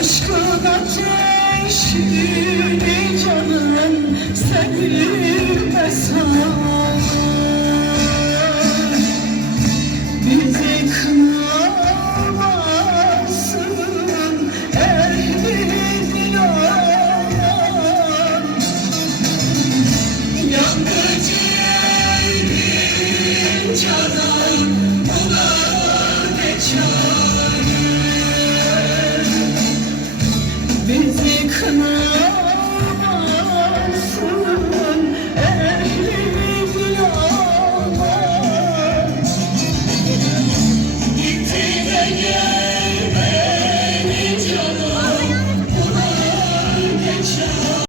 Aşkın ateşini canım sevilmez sana Amen.